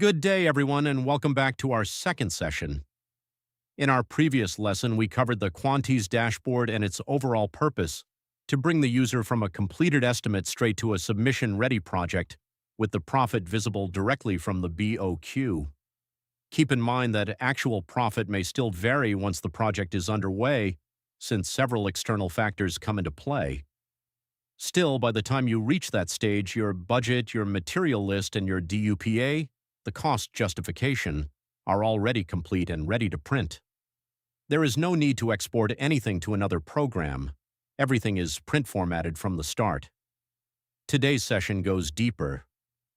Good day, everyone, and welcome back to our second session. In our previous lesson, we covered the QUANTIZ dashboard and its overall purpose to bring the user from a completed estimate straight to a submission-ready project with the profit visible directly from the BOQ. Keep in mind that actual profit may still vary once the project is underway, since several external factors come into play. Still, by the time you reach that stage, your budget, your material list, and your DUPA, the cost justification, are already complete and ready to print. There is no need to export anything to another program. Everything is print formatted from the start. Today's session goes deeper.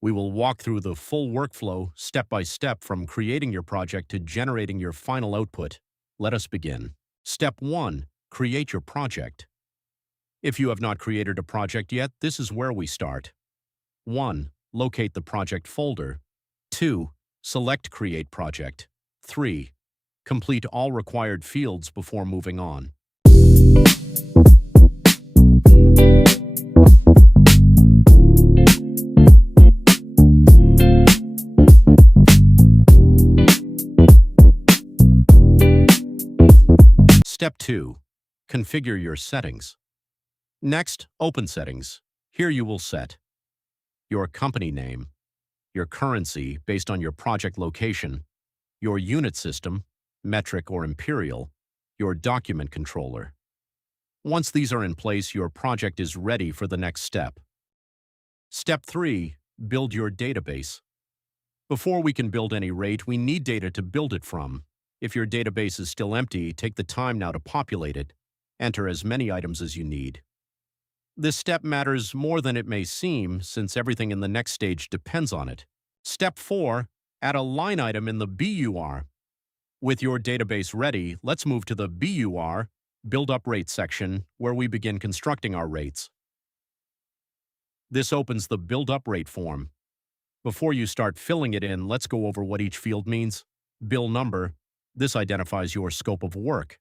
We will walk through the full workflow step by step from creating your project to generating your final output. Let us begin. Step 1. Create your project. If you have not created a project yet, this is where we start. 1. Locate the project folder. 2. Select Create Project. 3. Complete all required fields before moving on. Step 2. Configure your settings. Next, open Settings. Here you will set your company name, your currency based on your project location, your unit system, metric or imperial, your document controller. Once these are in place, your project is ready for the next step. Step 3. Build your database. Before we can build any rate, we need data to build it from. If your database is still empty, take the time now to populate it. Enter as many items as you need. This step matters more than it may seem, since everything in the next stage depends on it. Step 4. Add a line item in the BUR. With your database ready, let's move to the BUR, Build Up Rate section, where we begin constructing our rates. This opens the Build Up Rate form. Before you start filling it in, let's go over what each field means. Bill number. This identifies your scope of work.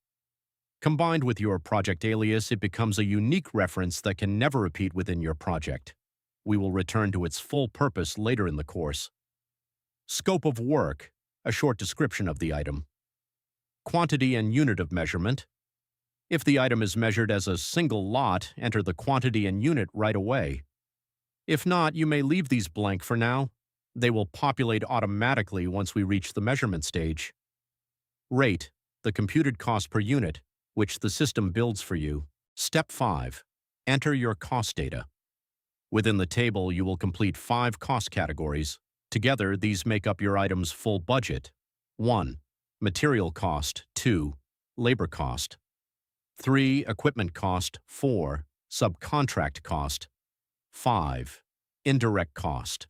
Combined with your project alias, it becomes a unique reference that can never repeat within your project. We will return to its full purpose later in the course. Scope of work, a short description of the item. Quantity and unit of measurement. If the item is measured as a single lot, enter the quantity and unit right away. If not, you may leave these blank for now. They will populate automatically once we reach the measurement stage. Rate, the computed cost per unit, which the system builds for you. Step 5. Enter your cost data. Within the table, you will complete 5 cost categories. Together, these make up your item's full budget. 1. Material cost. 2. Labor cost. 3. Equipment cost. 4. Subcontract cost. 5. Indirect cost.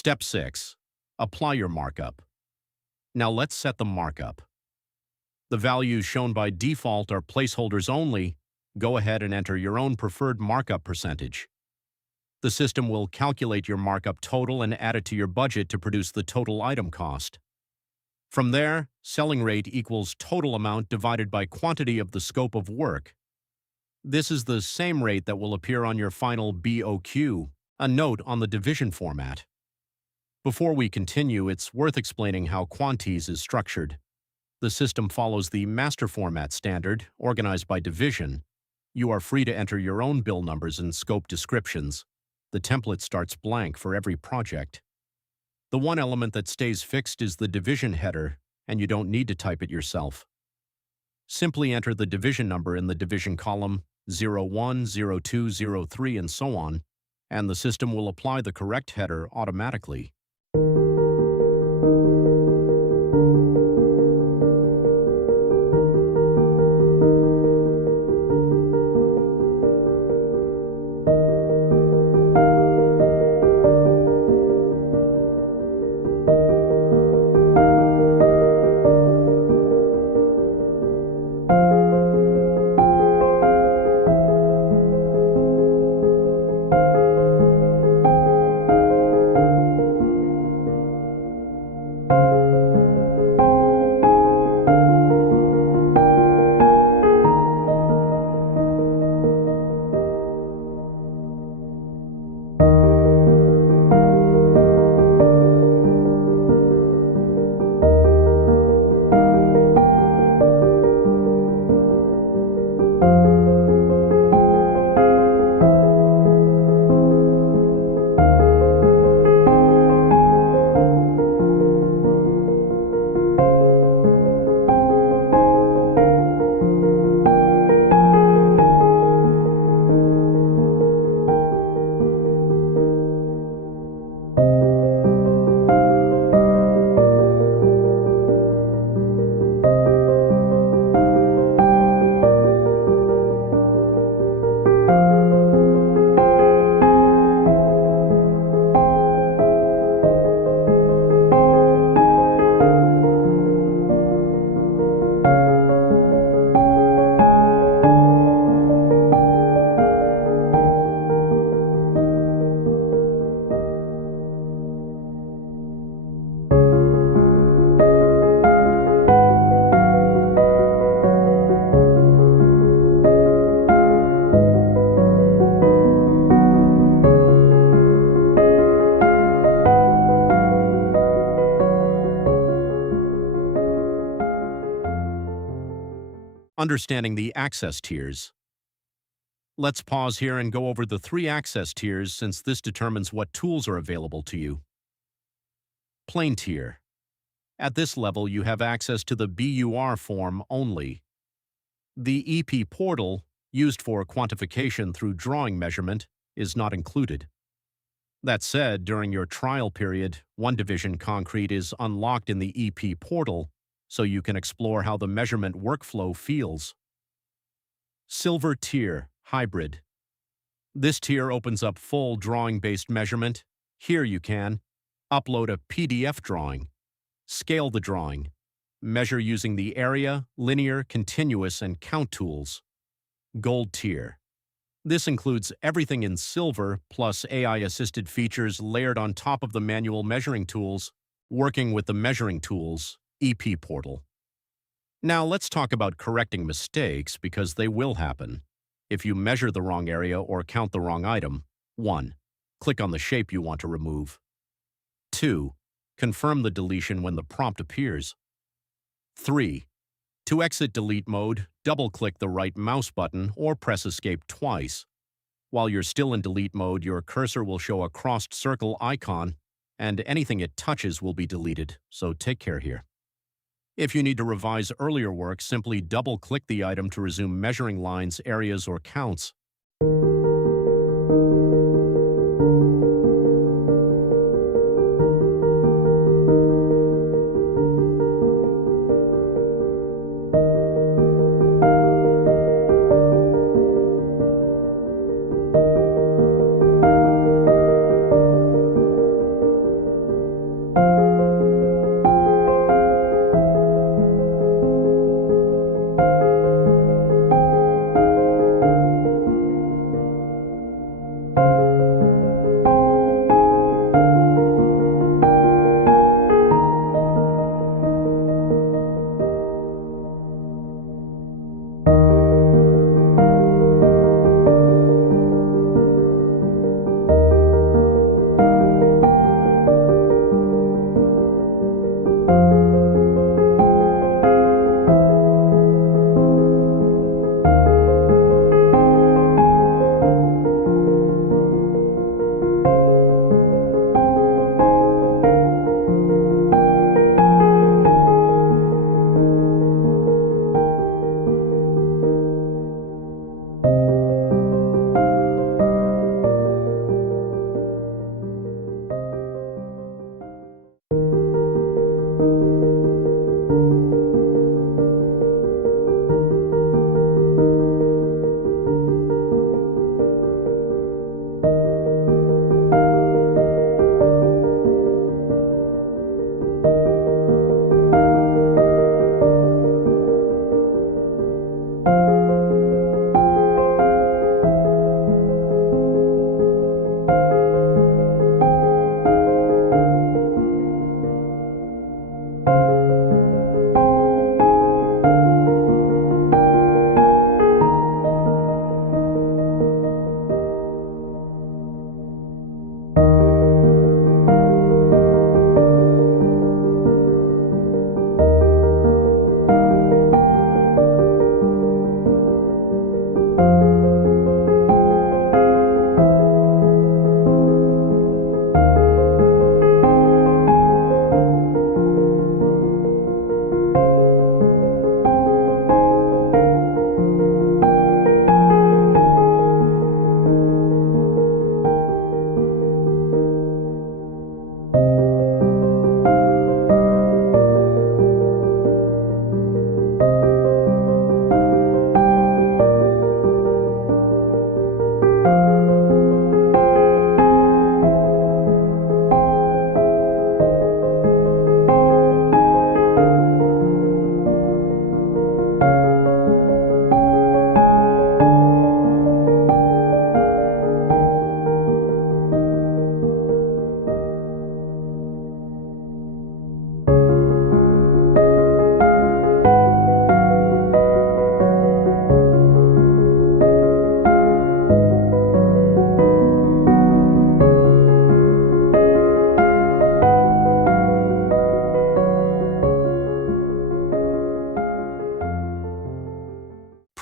Step 6. Apply your markup. Now let's set the markup. The values shown by default are placeholders only. Go ahead and enter your own preferred markup percentage. The system will calculate your markup total and add it to your budget to produce the total item cost. From there, selling rate equals total amount divided by quantity of the scope of work. This is the same rate that will appear on your final BOQ, a note on the division format. Before we continue, it's worth explaining how QUANTIZ is structured. The system follows the MasterFormat standard, organized by division. You are free to enter your own bill numbers and scope descriptions. The template starts blank for every project. The one element that stays fixed is the division header, and you don't need to type it yourself. Simply enter the division number in the division column, 01, 02, 03, and so on, and the system will apply the correct header automatically. Understanding the access tiers. Let's pause here and go over the 3 access tiers since this determines what tools are available to you. Plain tier. At this level, you have access to the BUR form only. The EP portal, used for quantification through drawing measurement, is not included. That said, during your trial period, One Division Concrete is unlocked in the EP portal, so you can explore how the measurement workflow feels. Silver tier, hybrid. This tier opens up full drawing-based measurement. Here you can upload a PDF drawing, scale the drawing, measure using the area, linear, continuous, and count tools. Gold tier. This includes everything in silver plus AI-assisted features layered on top of the manual measuring tools, working with the measuring tools, EP portal. Now let's talk about correcting mistakes because they will happen. If you measure the wrong area or count the wrong item, 1. Click on the shape you want to remove. 2. Confirm the deletion when the prompt appears. 3. To exit delete mode, double-click the right mouse button or press escape twice. While you're still in delete mode, your cursor will show a crossed circle icon, and anything it touches will be deleted, so take care here. If you need to revise earlier work, simply double-click the item to resume measuring lines, areas, or counts.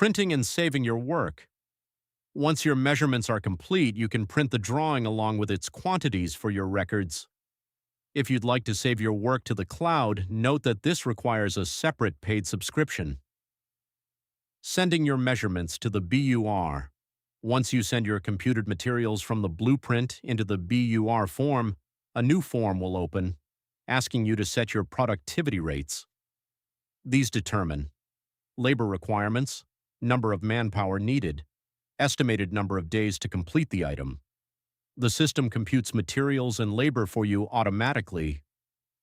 Printing and saving your work. Once your measurements are complete, you can print the drawing along with its quantities for your records. If you'd like to save your work to the cloud, note that this requires a separate paid subscription. Sending your measurements to the BUR. Once you send your computed materials from the blueprint into the BUR form, a new form will open, asking you to set your productivity rates. These determine labor requirements, number of manpower needed, estimated number of days to complete the item. The system computes materials and labor for you automatically,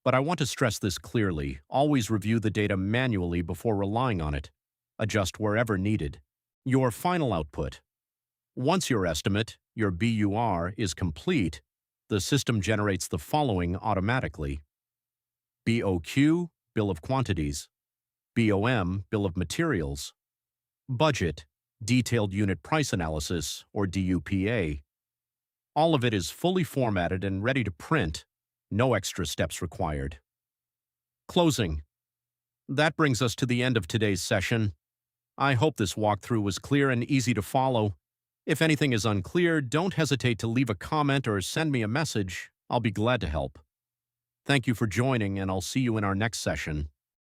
but I want to stress this clearly. Always review the data manually before relying on it. Adjust wherever needed. Your final output. Once your estimate, your BUR, is complete, the system generates the following automatically. BOQ, Bill of Quantities. BOM, Bill of Materials. Budget, Detailed Unit Price Analysis, or DUPA. All of it is fully formatted and ready to print. No extra steps required. Closing. That brings us to the end of today's session. I hope this walkthrough was clear and easy to follow. If anything is unclear, don't hesitate to leave a comment or send me a message. I'll be glad to help. Thank you for joining, and I'll see you in our next session.